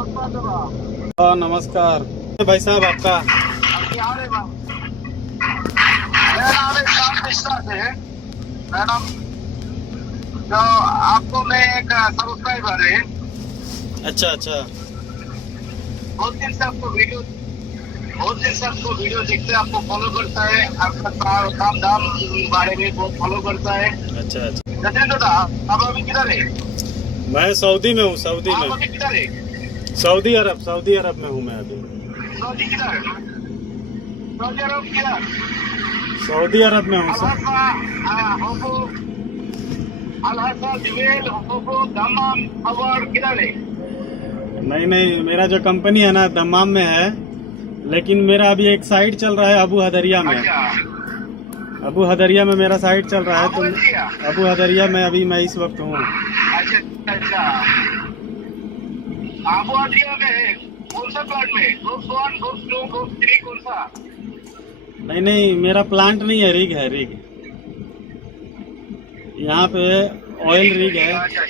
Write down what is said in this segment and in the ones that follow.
हाँ नमस्कार भाई साहब आपका। मेरा नाम है शाम मिश्रा से है। मैडम तो आपको मैं एक सब्सक्राइबर है। अच्छा अच्छा। बहुत दिन से आपको वीडियो देखते हैं, आपको फॉलो करता है, आपका काम धाम बारे में बहुत फॉलो करता है। अच्छा अच्छा। जतिन दादा आप अभी किधर है? मैं सऊदी में हूँ, सऊदी आप में। अभी किधर है? सऊदी अरब में हूँ मैं अभी। सऊदी किधर? सऊदी अरब किधर? सऊदी अरब में हूँ। अलहसा जुबेल होको दमाम खबर किधर है? नहीं नहीं, मेरा जो कंपनी है ना दम्माम में है, लेकिन मेरा अभी एक साइट चल रहा है अबू हदरिया में। अच्छा अबू हदरिया में मेरा साइट चल रहा है, अबू हदरिया? तो अबू हदरिया में अभी मैं इस वक्त हूँ। अच्छा अबू हदरिया में है। कौन सा प्लांट में? ग्रुप 1 ग्रुप 2 ग्रुप 3 कौन सा? नहीं नहीं, मेरा प्लांट नहीं है, रिग है, रिग। यहाँ पे ऑयल रिग है। अच्छा।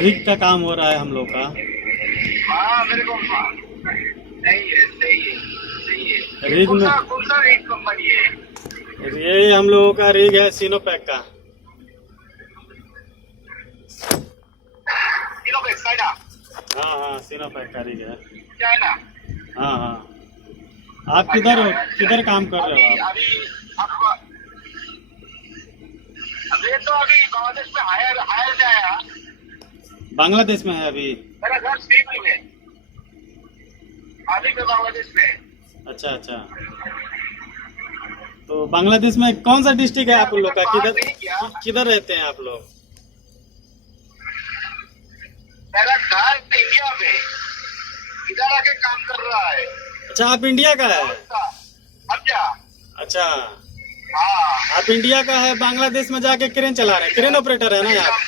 रिग का काम हो रहा है हम लोग का। हाँ मेरे को सही है। रिग में कौन सा रेट कंपनी है? ये हम लोगों का रिग है सिनोपैक का। किलोबेक साइडा? हाँ हाँ, सिनोपैक का रिग है। चाइना? हाँ हाँ। आप किधर काम कर रहे हो आप? अभी आपका अभी तो अभी बांग्लादेश में हायर से आया। बांग्लादेश में है अभी? मेरा घर श्रीपुर में। अभी मैं बांग्लादेश में। अच्छा अच्छा। तो बांग्लादेश में कौन सा डिस्ट्रिक्ट है आप लोग का? किधर रहते हैं आप लोग? मेरा घर इंडिया में, इधर आके काम कर रहा है। अच्छा, आप इंडिया का है? अच्छा अच्छा, हाँ। आप इंडिया का है, बांग्लादेश में जाके क्रेन चला रहे हैं, क्रेन ऑपरेटर है ना आप?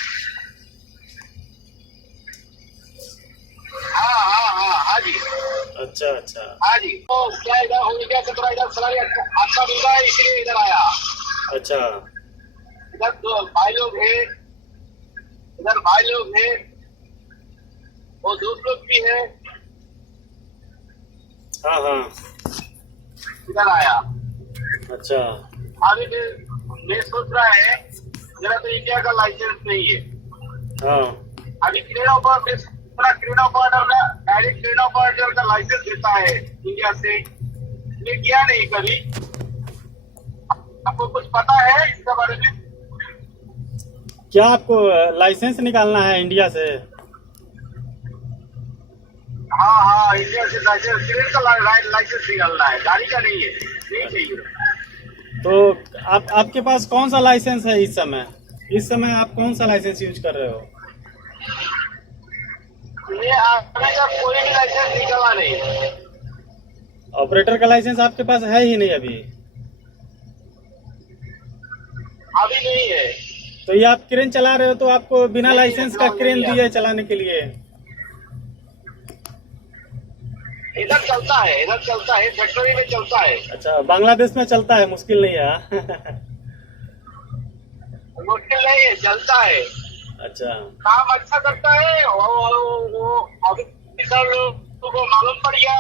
हाँ जी। अच्छा अच्छा। हाँ जी। तो क्या इधर हो गया तो थोड़ा इधर सलारी अच्छा मिल रहा है, इसलिए इधर आया। अच्छा। इधर दो भाई लोग हैं, और दोस्त लोग भी है। हाँ हाँ। इधर आया। अच्छा। अभी मैं सोच रहा है, मेरा तो इंडिया का लाइसेंस नहीं है। हाँ। अभी क्रेन ऑपरेटर का डायरेक्ट क्रेन ऑपरेटर का लाइसेंस देता है इंडिया से। मैं किया नहीं कभी। आपको कुछ पता है इसके बारे में? क्या आपको लाइसेंस निकालना है इंडिया से? हाँ इंडिया से लाइसेंस, क्रेन का लाइसेंस निकालना है, गाड़ी का नहीं है। नहीं चाहिए। तो आपके पास कौन सा लाइसेंस है इस समय? इस समय आप कौन सा लाइसेंस यूज कर रहे हो? ये आपने का कोई भी लाइसेंस निकाला नहीं। ऑपरेटर का लाइसेंस आपके पास है ही नहीं अभी? अभी नहीं है। तो ये आप क्रेन चला रहे हो, तो आपको बिना लाइसेंस का क्रेन दिया है चलाने के लिए? इधर चलता है, फैक्ट्री में चलता है। अच्छा, बांग्लादेश में चलता है, मुश्किल नहीं है। मुश्किल नहीं है, चलता है। अच्छा, काम अच्छा करता है। वो ऑफिसर लोगों को मालूम पड़ गया।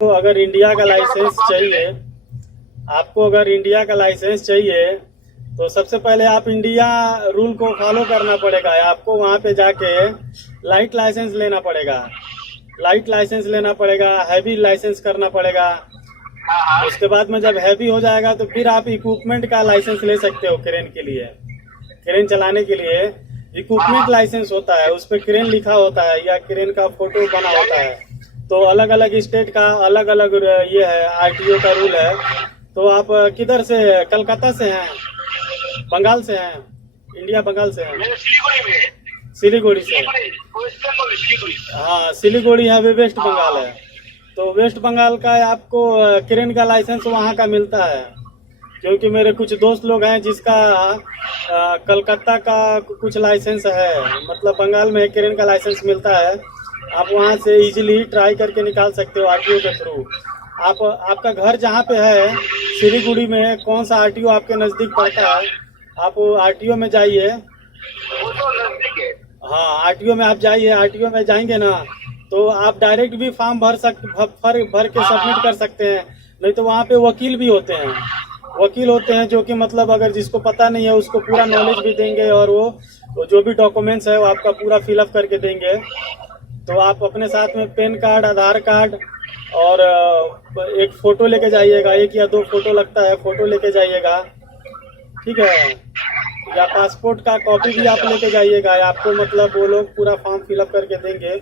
तो अगर इंडिया का लाइसेंस चाहिए, आपको अगर इंडिया का लाइसेंस चाहिए, तो सबसे पहले आप इंडिया रूल को फॉलो करना पड़ेगा। आपको वहाँ पे जाके लाइट लाइसेंस लेना पड़ेगा, हैवी लाइसेंस करना पड़ेगा। उसके बाद में जब हैवी हो जाएगा तो फिर आप इक्विपमेंट का लाइसेंस ले सकते हो। क्रेन के लिए, क्रेन चलाने के लिए इक्विपमेंट लाइसेंस होता है, उस पर क्रेन लिखा होता है या क्रेन का फोटो बना होता है। तो अलग अलग स्टेट का अलग अलग ये है, आरटीओ का रूल है। तो आप किधर से? कलकत्ता से हैं? बंगाल से हैं? इंडिया बंगाल से हैं? सिलीगुड़ी से। हाँ, सिलीगुड़ी है, वे वेस्ट बंगाल है। तो वेस्ट बंगाल का आपको क्रेन का लाइसेंस वहाँ का मिलता है, क्योंकि मेरे कुछ दोस्त लोग हैं जिसका कलकत्ता का कुछ लाइसेंस है, मतलब बंगाल में क्रेन का लाइसेंस मिलता है। आप वहाँ से इजीली ट्राई करके निकाल सकते हो आरटीओ के थ्रू। आपका घर जहाँ पे है सिलीगुड़ी में, कौन सा आरटीओ आपके नजदीक पड़ता है? आप आरटीओ में जाइए। हाँ, आरटीओ में आप जाइए। आरटीओ में जाएंगे ना, तो आप डायरेक्ट भी फॉर्म भर के सबमिट कर सकते हैं। नहीं तो वहाँ पे वकील भी होते हैं, जो कि मतलब अगर जिसको पता नहीं है उसको पूरा नॉलेज भी देंगे, और वो जो भी डॉक्यूमेंट्स है वो आपका पूरा फिलअप करके देंगे। तो आप अपने साथ में पैन कार्ड, आधार कार्ड और एक फोटो लेके जाइएगा, 1 या 2 फोटो लगता है, फोटो लेके जाइएगा, ठीक है। या पासपोर्ट का कॉपी भी आप लेके जाइएगा। आपको मतलब वो लोग पूरा फॉर्म फिलअप करके देंगे,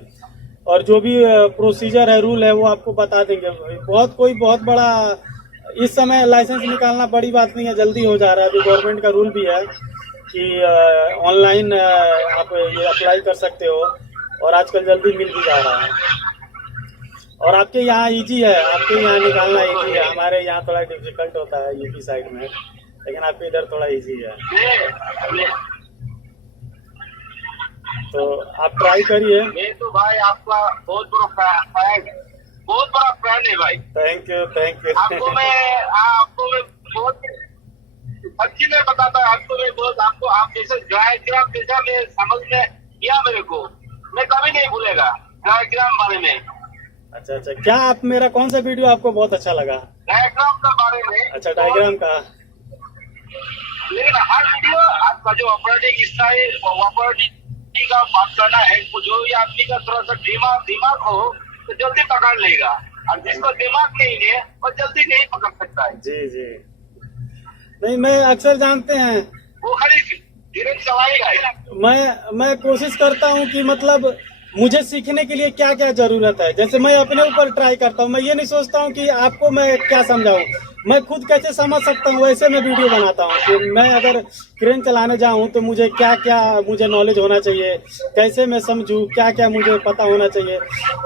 और जो भी प्रोसीजर है, रूल है, वो आपको बता देंगे। बहुत बड़ा इस समय लाइसेंस निकालना बड़ी बात नहीं है, जल्दी हो जा रहा है। अभी गवर्नमेंट का रूल भी है कि ऑनलाइन आप ये अप्लाई कर सकते हो, और आजकल जल्दी मिल भी जा रहा है। और आपके यहाँ इजी है, आपके यहाँ निकालना इजी है, हमारे यहाँ थोड़ा डिफिकल्ट होता है यूपी साइड में, लेकिन आपके इधर थोड़ा इजी है। तो आप ट्राई करिए। मैं तो भाई आपका बहुत बड़ा फैन है भाई। Thank you. आपको मैं बहुत अच्छी में बताता हूँ। आपको आप जैसे डायग्राम जैसा मैं समझ में किया मेरे को, मैं कभी नहीं भूलेगा डायग्राम बारे में। अच्छा, क्या आप मेरा कौन सा वीडियो आपको बहुत अच्छा लगा? डायग्राम का बारे में। अच्छा, डायग्राम का। लेकिन हर वीडियो आपका जो ऑपरेटिंग स्टाइल, ऑपरेटिंग का बात करना है, जो भी आदमी का थोड़ा सा दिमाग हो तो जल्दी पकड़ लेगा, और जिसको दिमाग नहीं है वो जल्दी नहीं पकड़ सकता है। जी। नहीं, मैं अक्सर जानते हैं वो खाली धीरे चलाएगा। मैं कोशिश करता हूँ कि मतलब मुझे सीखने के लिए क्या क्या जरूरत है। जैसे मैं अपने ऊपर ट्राई करता हूँ, मैं ये नहीं सोचता हूँ कि आपको मैं क्या समझाऊं, मैं खुद कैसे समझ सकता हूँ वैसे मैं वीडियो बनाता हूँ। कि मैं अगर क्रेन चलाने जाऊँ तो मुझे क्या मुझे नॉलेज होना चाहिए, कैसे मैं समझूं, क्या मुझे पता होना चाहिए।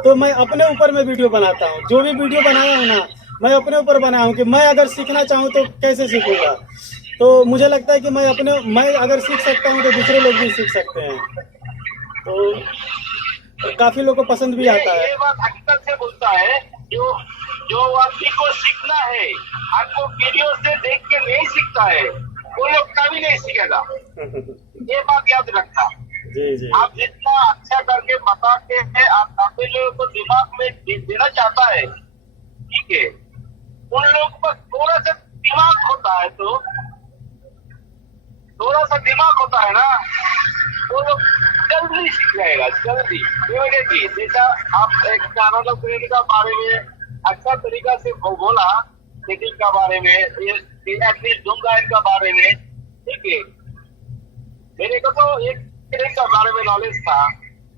तो मैं अपने ऊपर में वीडियो बनाता हूँ। जो भी वीडियो बनाया हूँ ना, मैं अपने ऊपर बनाया हूँ कि मैं अगर सीखना चाहूँ तो कैसे सीखूंगा। तो मुझे लगता है कि मैं अगर सीख सकता हूँ तो दूसरे लोग भी सीख सकते हैं। तो काफी लोगों को पसंद भी आता है। ये बात हकीकत से बोलता है, जो आदमी को सीखना है, आपको वीडियो से देख के नहीं सीखता है, वो लोग कभी नहीं सीखेगा। ये बात याद रखना। जी। आप जितना अच्छा करके बता के आप अपने लोगों को दिमाग में देना चाहता है, ठीक है, उन लोगों पर थोड़ा सा दिमाग होता है ना, वो लोग जल्दी सीख जाएगा, जल्दी। जैसा आप एक चैनल ट्रेनिंग का बारे में अच्छा तरीका से बोला, सेटिंग का बारे में, एटलीस्ट जूम लाइन का बारे में, ठीक है। मेरे को तो एक ट्रेनिंग का बारे में नॉलेज था।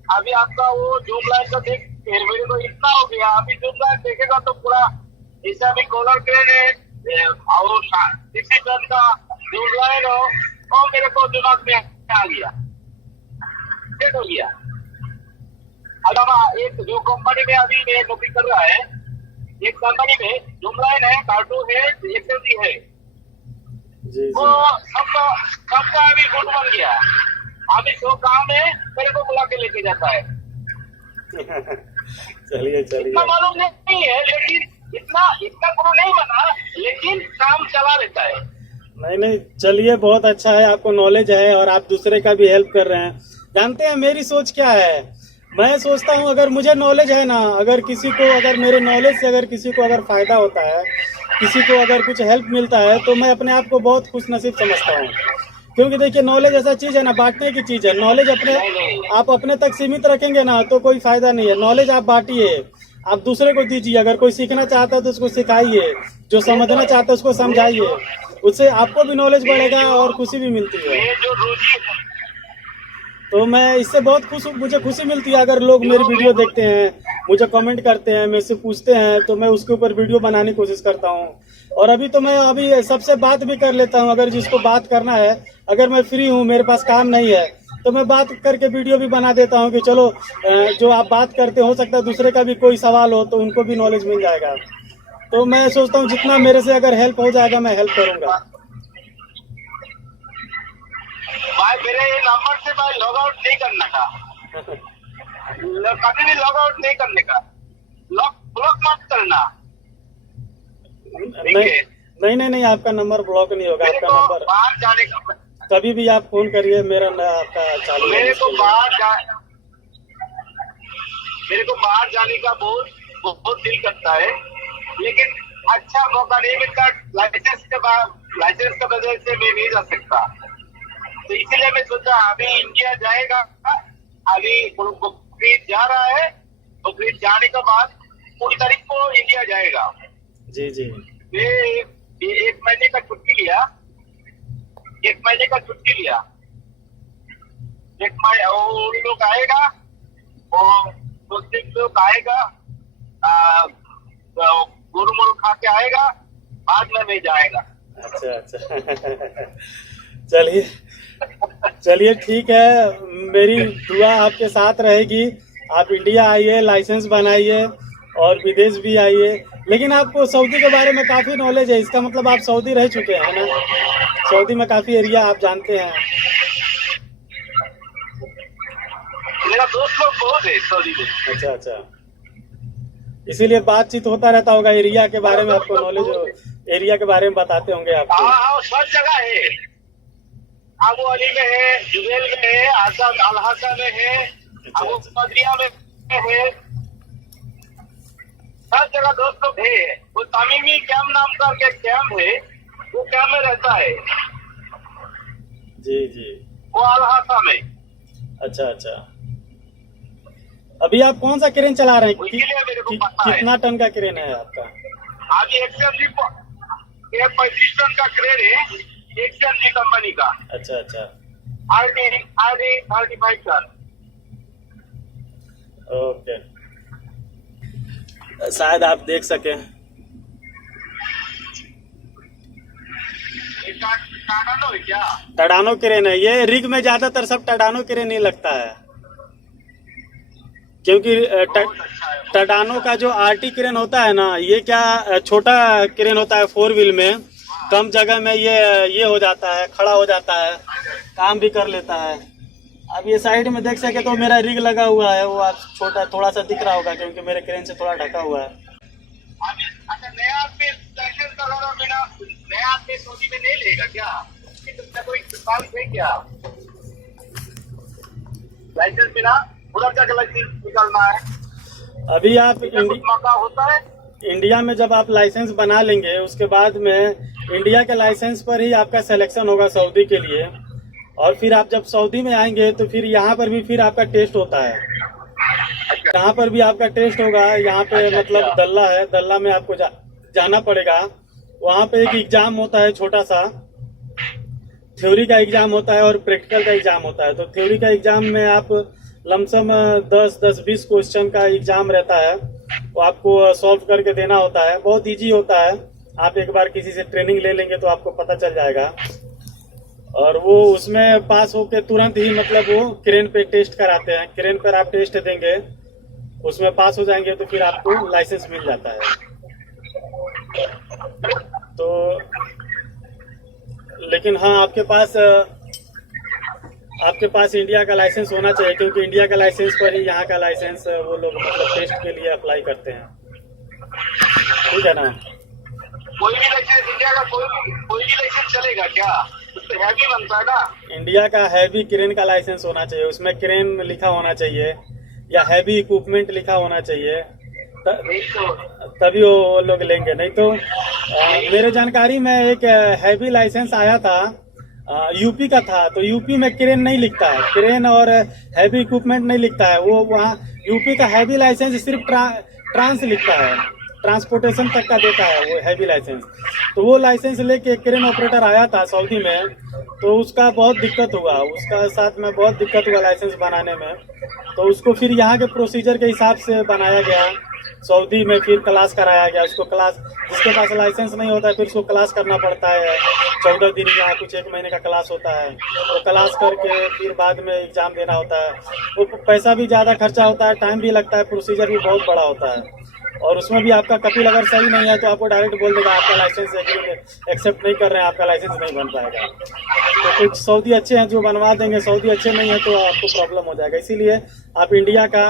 अभी आपका वो जूम लाइन का देख मेरे को इतना हो गया। अभी जूम लाइन देखेगा तो पूरा ऐसा भी कॉलर ट्रेन है और 60 टन का जूम लाइन हो, और मेरे को दिमाग में आ गया, सेट हो गया। अलावा एक जो कंपनी में अभी मैं नौकरी कर रहा है, एक कंपनी में जूम लाइन है, कार्टून है, एक्सएलजी है, वो सबका अभी गुण बन गया। अभी जो काम है मेरे को बुला के लेके जाता है। चलिए इतना मालूम नहीं है, लेकिन इतना गुरु नहीं बना, लेकिन काम चला लेता है। नहीं, चलिए, बहुत अच्छा है, आपको नॉलेज है और आप दूसरे का भी हेल्प कर रहे हैं। जानते हैं मेरी सोच क्या है? मैं सोचता हूँ अगर मुझे नॉलेज है ना, अगर मेरे नॉलेज से अगर किसी को अगर फायदा होता है, किसी को अगर कुछ हेल्प मिलता है, तो मैं अपने आप को बहुत खुश नसीब समझता हूँ। क्योंकि देखिए, नॉलेज ऐसा चीज है ना, बांटने की चीज है। नॉलेज आप अपने तक सीमित रखेंगे ना तो कोई फायदा नहीं है। नॉलेज आप बांटिए, आप दूसरे को दीजिए। अगर कोई सीखना चाहता है तो उसको सिखाइए, जो समझना चाहता है उसको समझाइए, उससे आपको भी नॉलेज बढ़ेगा और खुशी भी मिलती है। तो मैं इससे बहुत मुझे खुशी मिलती है अगर लोग मेरी वीडियो देखते हैं, मुझे कमेंट करते हैं, मेरे से पूछते हैं, तो मैं उसके ऊपर वीडियो बनाने की कोशिश करता हूँ। और अभी तो मैं सबसे बात भी कर लेता हूँ। अगर जिसको बात करना है, अगर मैं फ्री हूँ, मेरे पास काम नहीं है, तो मैं बात करके वीडियो भी बना देता हूँ कि चलो जो आप बात करते हो सकता है दूसरे का भी कोई सवाल हो तो उनको भी नॉलेज मिल जाएगा। तो मैं सोचता हूँ जितना मेरे से अगर हेल्प हो जाएगा मैं हेल्प करूँगा। भाई मेरे ये नंबर से भाई लॉग आउट नहीं करने का, कभी भी लॉग आउट नहीं करने का, ब्लॉक मत करना। नहीं, आपका नंबर ब्लॉक नहीं होगा। आपका नंबर बाहर जाने का, कभी भी आप फोन करिए, मेरा आपका चालू है। मेरे को बाहर मेरे को बाहर जाने का बहुत बहुत दिल करता है, लेकिन अच्छा मौका नहीं मिलता। लाइसेंस के वजह से मैं नहीं जा सकता, तो इसीलिए मैं सोचा अभी इंडिया जाएगा। अभी बकरीद जा रहा है, बकरीद जाने के बाद 20 तारीख को इंडिया जाएगा। जी जी। ये 1 महीने का छुट्टी लिया, 1 महीने का छुट्टी लिया। उन लोग आएगा और मुस्लिम लोग आएगा, गुरु मुरु खा के आएगा, बाद में नहीं जाएगा। अच्छा अच्छा। चलिए चलिए ठीक है, मेरी दुआ आपके साथ रहेगी। आप इंडिया आइए, लाइसेंस बनाइए और विदेश भी आइए। लेकिन आपको सऊदी के बारे में काफ़ी नॉलेज है, इसका मतलब आप सऊदी रह चुके हैं ना? सऊदी में काफ़ी एरिया आप जानते हैं। मेरा दोस्त लोग बहुत है सऊदी में। अच्छा अच्छा, इसीलिए बातचीत होता रहता होगा, एरिया के बारे में आपको नॉलेज हो, एरिया के बारे में बताते होंगे आपको। हाँ, सब जगह है। अबू अली में है, जुबैल में है, हसन अल हसन में है, अबू मदरिया में है, हर जगह दोस्त लोग है। वो तमीमी कैम नाम करके कैम है, वो कैम में रहता है। जी जी। वो अल हसन में। अच्छा अच्छा। अभी आप कौन सा क्रेन चला रहे हैं? इसीलिए मेरे को पता है। कितना टन का क्रेन है आपका? आज 135 टन का क्रेन है, एक्सएमजी कंपनी का। अच्छा अच्छा। RD 35 ton. ओके, शायद आप देख सके। टाटानो है क्या? टडानो क्रेन है ये। रिग में ज्यादातर सब टडानो क्रेन ही लगता है, क्योंकि टडानो का जो आरटी क्रेन होता है ना, ये क्या छोटा क्रेन होता है, 4 व्हील में कम जगह में ये हो जाता है, खड़ा हो जाता है, काम भी कर लेता है। अब ये साइड में देख सके तो मेरा रिग लगा हुआ है, वो आप छोटा थोड़ा सा दिख रहा होगा क्योंकि मेरे क्रेन से थोड़ा ढका हुआ है। अच्छा, नया लाइसेंस का बिना नया सऊदी में नहीं लेगा क्या? कोई साल है क्या लाइसेंस बिना? उधर जाके लाइसेंस निकालना है। अभी आप मौका होता है इंडिया में, जब आप लाइसेंस बना लेंगे उसके बाद में इंडिया के लाइसेंस पर ही आपका सिलेक्शन होगा सऊदी के लिए। और फिर आप जब सऊदी में आएंगे तो फिर यहाँ पर भी फिर आपका टेस्ट होता है। यहाँ पर भी आपका टेस्ट होगा। यहाँ पे मतलब दल्ला है, दल्ला में आपको जाना पड़ेगा। वहाँ पे एक एग्जाम होता है, छोटा सा थ्योरी का एग्जाम होता है और प्रैक्टिकल का एग्जाम होता है। तो थ्योरी का एग्जाम में आप लमसम 10-20 क्वेश्चन का एग्जाम रहता है, वो आपको सॉल्व करके देना होता है। बहुत इजी होता है, आप एक बार किसी से ट्रेनिंग ले लेंगे तो आपको पता चल जाएगा। और वो उसमें पास होके तुरंत ही मतलब वो क्रेन पे टेस्ट कराते हैं। क्रेन पर आप टेस्ट देंगे, उसमें पास हो जाएंगे तो फिर आपको लाइसेंस मिल जाता है। तो लेकिन हाँ, आपके पास इंडिया का लाइसेंस होना चाहिए, क्योंकि इंडिया का लाइसेंस पर ही यहाँ का लाइसेंस वो लोग मतलब टेस्ट के लिए अप्लाई करते हैं। ठीक है ना? कोई भी लाइसेंस इंडिया का कोई भी लाइसेंस चलेगा क्या? उससे हैवी बनता है ना। इंडिया का हैवी क्रेन का लाइसेंस होना चाहिए, उसमें क्रेन लिखा होना चाहिए या हैवी इक्विपमेंट लिखा होना चाहिए, तभी वो लोग लेंगे। नहीं तो मेरे जानकारी में एक हैवी लाइसेंस आया था, यूपी का था। तो यूपी में क्रेन नहीं लिखता है, क्रेन और हैवी इक्विपमेंट नहीं लिखता है। वो वहाँ यूपी का हैवी लाइसेंस सिर्फ ट्रांस लिखता है, ट्रांसपोर्टेशन तक का देता है वो हैवी लाइसेंस। तो वो लाइसेंस लेके क्रेन ऑपरेटर आया था सऊदी में, तो उसका बहुत दिक्कत हुआ, उसका साथ में बहुत दिक्कत हुआ लाइसेंस बनाने में। तो उसको फिर यहाँ के प्रोसीजर के हिसाब से बनाया गया, सऊदी में फिर क्लास कराया गया उसको। क्लास, जिसके पास लाइसेंस नहीं होता है फिर उसको क्लास करना पड़ता है। 14 दिन या कुछ 1 महीने का क्लास होता है, तो क्लास करके फिर बाद में एग्जाम देना होता है। तो पैसा भी ज़्यादा खर्चा होता है, टाइम भी लगता है, प्रोसीजर भी बहुत बड़ा होता है। और उसमें भी आपका कपिल अगर सही नहीं है तो आपको डायरेक्ट बोल देगा आपका लाइसेंस एक्सेप्ट नहीं कर रहे हैं, आपका लाइसेंस नहीं बन पाएगा। तो कुछ सऊदी अच्छे हैं जो बनवा देंगे, सऊदी अच्छे नहीं है तो आपको प्रॉब्लम हो जाएगा। इसीलिए आप इंडिया का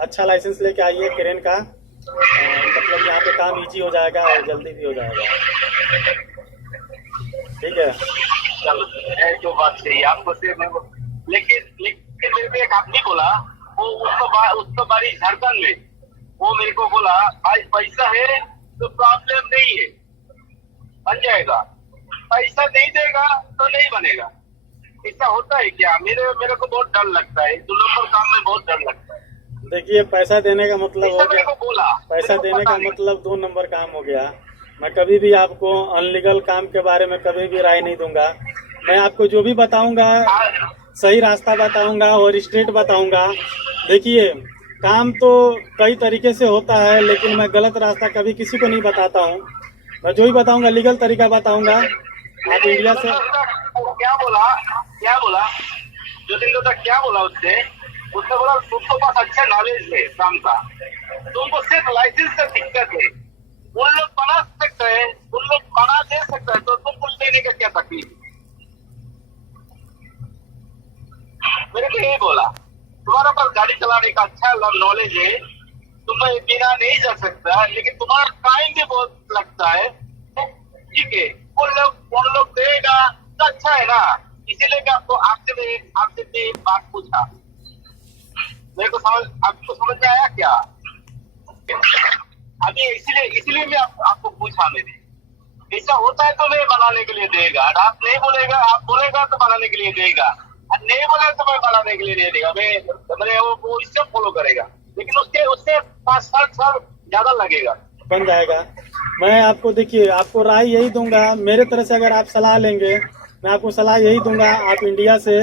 अच्छा लाइसेंस लेके आइए क्रेन का, मतलब यहाँ पे काम इजी हो जाएगा और जल्दी भी हो जाएगा। ठीक है, चलो जो बात सही आपको से मैं, लेकिन मेरे को एक आपने बोला वो उसको बारी झारखंड में, वो मेरे को बोला भाई पैसा है तो प्रॉब्लम नहीं है, बन जाएगा, पैसा नहीं देगा तो नहीं बनेगा। ऐसा होता है क्या? मेरे को बहुत डर लगता है, 2 नंबर काम में बहुत डर लगता है। देखिए, पैसा देने का मतलब हो गया, बोला पैसा देने का मतलब 2 नंबर काम हो गया। मैं कभी भी आपको अनलीगल काम के बारे में कभी भी राय नहीं दूंगा। मैं आपको जो भी बताऊंगा सही रास्ता बताऊंगा और स्ट्रेट बताऊंगा। देखिए, काम तो कई तरीके से होता है, लेकिन मैं गलत रास्ता कभी किसी को नहीं बताता हूँ। मैं जो भी बताऊंगा लीगल तरीका बताऊंगा। आप इंडिया से क्या बोला ज्योतिंद्र तक क्या बोला उसने बोला तुमको पास अच्छा नॉलेज है काम का, तुमको सिर्फ लाइसेंस का दिक्कत है, उन लोग बना सकते हैं, उन लोग बना दे सकते हैं, तो तुमको लेने का क्या तकलीफ? मेरे को यही बोला, तुम्हारा पास गाड़ी चलाने का अच्छा नॉलेज है, तुम्हें बिना नहीं जा सकता, लेकिन तुम्हारा टाइम भी बहुत लगता है, ठीक है, उन लोग देगा तो अच्छा है ना। इसीलिए आपसे भी बात पूछा, मेरे को आपको समझ में आया क्या? अभी इसीलिए मैं आपको पूछा। मैंने ऐसा होता है तो मैं बनाने के लिए देगा, आप नहीं बोलेगा, आप बोलेगा तो बनाने के लिए देगा, नहीं बोलेगा तो मैं बनाने के लिए नहीं देगा। मैं वो इससे फॉलो करेगा, लेकिन उससे 5-7 साल ज्यादा लगेगा, बन जाएगा। मैं आपको, देखिए, आपको राय यही दूंगा, मेरे तरह से अगर आप सलाह लेंगे, मैं आपको सलाह यही दूंगा, आप इंडिया से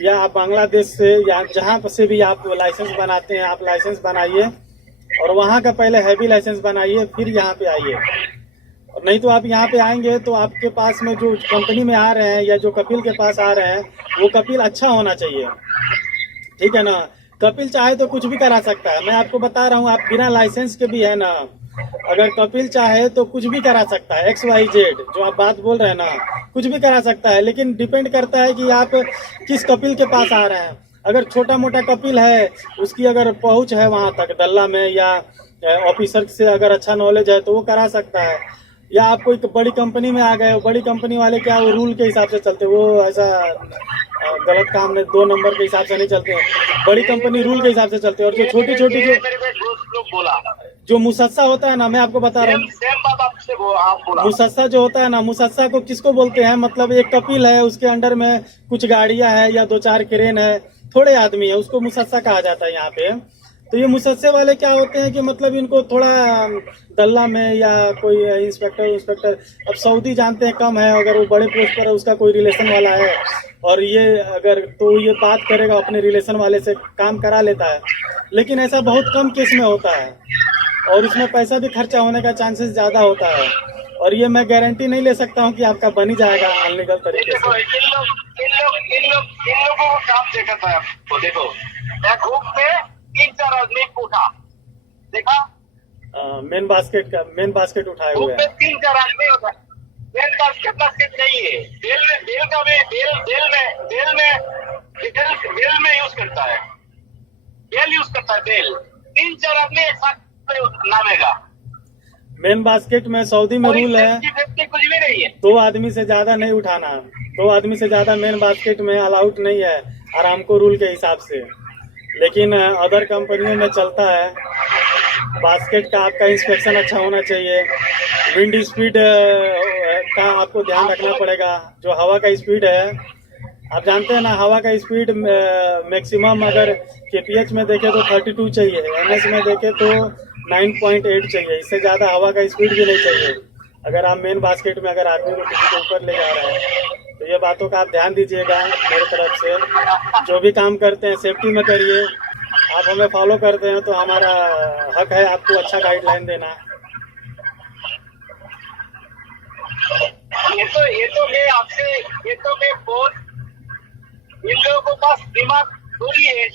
या आप बांग्लादेश से या जहाँ से भी आप लाइसेंस बनाते हैं, आप लाइसेंस बनाइए और वहाँ का पहले हैवी लाइसेंस बनाइए, फिर यहाँ पे आइए। और नहीं तो आप यहाँ पे आएंगे तो आपके पास में जो कंपनी में आ रहे हैं या जो कपिल के पास आ रहे हैं, वो कपिल अच्छा होना चाहिए, ठीक है ना। कपिल चाहे तो कुछ भी करा सकता है, मैं आपको बता रहा हूँ, आप बिना लाइसेंस के भी है ना, अगर कपिल चाहे तो कुछ भी करा सकता है, XYZ जो आप बात बोल रहे हैं ना, कुछ भी करा सकता है, लेकिन डिपेंड करता है कि आप किस कपिल के पास आ रहे हैं। अगर छोटा मोटा कपिल है, उसकी अगर पहुंच है वहां तक डल्ला में, या ऑफिसर से अगर अच्छा नॉलेज है तो वो करा सकता है। या आप कोई बड़ी कंपनी में आ गए, बड़ी कंपनी वाले क्या वो रूल के हिसाब से चलते, वो ऐसा गलत काम में 2 नंबर के हिसाब से नहीं चलते हैं, बड़ी कंपनी रूल के हिसाब से चलते हैं। और जो छोटी छोटी जो मुसस्सा होता है ना, मैं आपको बता रहा हूँ, मुसस्सा जो होता है ना, मुसस्सा को किसको बोलते हैं? मतलब एक कपिल है, उसके अंडर में कुछ गाड़ियां है या 2-4 क्रेन है, थोड़े आदमी है, उसको मुसस्सा कहा जाता है यहाँ पे। तो ये मुसस्से वाले क्या होते हैं कि मतलब इनको थोड़ा दल्ला में या कोई इंस्पेक्टर, अब सऊदी जानते हैं कम है, अगर वो बड़े पोस्ट पर है, उसका कोई रिलेशन वाला है और ये अगर तो ये बात करेगा, अपने रिलेशन वाले से काम करा लेता है। लेकिन ऐसा बहुत कम केस में होता है और इसमें पैसा भी खर्चा होने का चांसेस ज्यादा होता है, और ये मैं गारंटी नहीं ले सकता हूँ कि आपका बन ही जाएगा अनलीगल तरीके से। इन लोगों को काम देखा था आपको, देखो ग्रुप में 3-4 आदमी उठा, देखा मेन बास्केट उठाए हुए हैं, 3-4 आदमी होता, मेन बास्केट नहीं है, बेल में यूज करता है, बेल 3-4 आदमी एक साथ नामेगा। मेन बास्केट में सऊदी में रूल है, कुछ भी नहीं है, 2 आदमी से ज्यादा नहीं उठाना, 2 आदमी से ज्यादा मेन बास्केट में अलाउड नहीं है आरामको रूल के हिसाब से। लेकिन अदर कंपनियों में चलता है, बास्केट का आपका इंस्पेक्शन अच्छा होना चाहिए, विंड स्पीड का आपको ध्यान रखना पड़ेगा। जो हवा का स्पीड है, आप जानते हैं ना, हवा का स्पीड मैक्सिमम अगर KPH में देखे तो 32 चाहिए, NS में देखे तो 9.8 चाहिए, इससे ज्यादा हवा का स्पीड भी नहीं चाहिए अगर आप मेन बास्केट में अगर आदमी को किसी के ऊपर ले जा रहे हैं। तो ये बातों का आप ध्यान दीजिएगा। मेरे तरफ से जो भी काम करते हैं सेफ्टी में करिए। आप हमें फॉलो करते हैं तो हमारा हक है आपको अच्छा गाइडलाइन देना। ये तो मैं बहुत, इन लोगों के पास दिमाग थोड़ी है,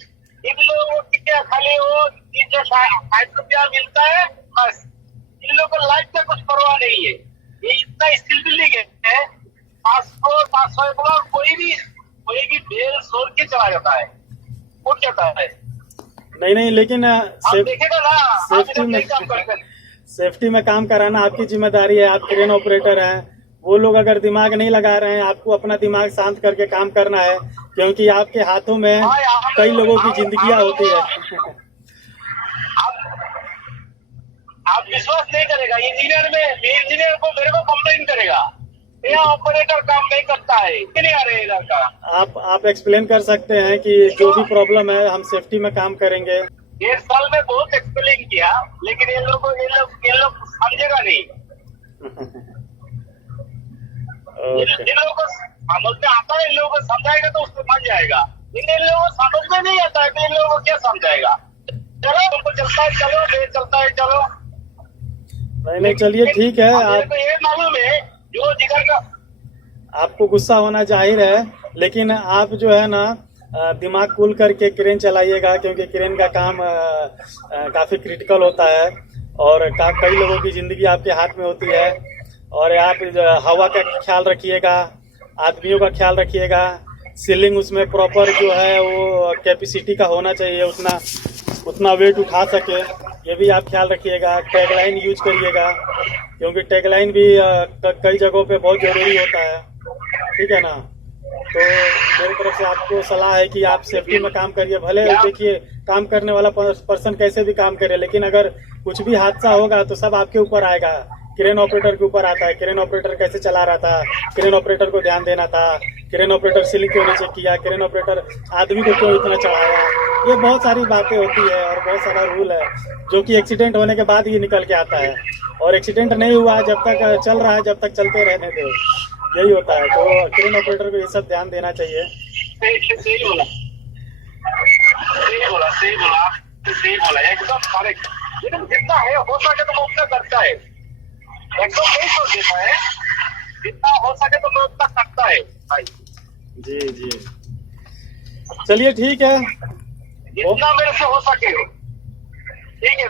इन लोगों को क्या खाली वो 360 रुपया मिलता है बस, इन लोगों को लाइफ का कुछ परवाह नहीं है। ये इतना स्किल बिल्डिंग है, 500 कोई भी बेल सोल के चला जाता है, उठ जाता है। नहीं, लेकिन देखेगा ना, सेफ्टी में काम कराना आपकी जिम्मेदारी है। आप क्रेन ऑपरेटर हैं, वो लोग अगर दिमाग नहीं लगा रहे हैं, आपको अपना दिमाग शांत करके काम करना है। क्योंकि आपके हाथों में हाँ, यहाँ पे कई लोगों की आप- जिंदगियां आप- होती है। आप विश्वास नहीं करेगा, इंजीनियर को मेरे को कंप्लेन करेगा, ये ऑपरेटर काम नहीं करता है, नहीं आ रहे इधर का। आप एक्सप्लेन कर सकते हैं कि जो भी प्रॉब्लम है हम सेफ्टी में काम करेंगे। 1 साल में बहुत एक्सप्लेन किया, लेकिन ये लोग समझेगा नहीं। ओके, जिन लोगों को समझ में आता है, इन लोगों को समझाएगा तो उसको समझ जाएगा, इन लोगों को समझ में नहीं आता है तो इन लोगों को क्या समझाएगा। चलो तुमको चलता है चलो, नहीं चलता है चलो। नहीं चलिए ठीक है। मेरे आप को ये मालूम है जो जिगर का आपको गुस्सा होना जाहिर है, लेकिन आप जो है ना दिमाग कूल करके क्रेन चलाइएगा, क्योंकि क्रेन का काम काफ़ी क्रिटिकल होता है और कई लोगों की ज़िंदगी आपके हाथ में होती है। और आप हवा का ख्याल रखिएगा, आदमियों का ख्याल रखिएगा, सीलिंग उसमें प्रॉपर जो है वो कैपेसिटी का होना चाहिए, उतना वेट उठा सके, ये भी आप ख्याल रखिएगा। टैगलाइन यूज करिएगा, क्योंकि टैगलाइन भी कई जगहों पे बहुत ज़रूरी होता है, ठीक है ना। तो मेरी तरफ से आपको सलाह है कि आप सेफ्टी में काम करिए। भले देखिए काम करने वाला पर्सन कैसे भी काम करे, लेकिन अगर कुछ भी हादसा होगा तो सब आपके ऊपर आएगा। क्रेन ऑपरेटर के ऊपर आता है, क्रेन ऑपरेटर कैसे चला रहा था, क्रेन ऑपरेटर को ध्यान देना था, क्रेन ऑपरेटर सीलिंग क्यों नहीं चेक किया, क्रेन ऑपरेटर आदमी को क्यों इतना चढ़ाया, ये बहुत सारी बातें होती है और बहुत सारा रूल है जो कि एक्सीडेंट होने के बाद ही निकल के आता है। और एक्सीडेंट नहीं हुआ जब तक चल रहा है, जब तक चलते रहने दो, यही होता है। तो क्रेन ऑपरेटर को ये सब ध्यान देना चाहिए। सही बोला एकदम करेक्ट। लेकिन जितना है हो सके तो वो उतना करता है, एकदम नहीं छोड़ देता है, जितना हो सके तो वो उतना करता है भाई। जी जी, चलिए ठीक है, जितना मेरे से हो सके, ठीक है।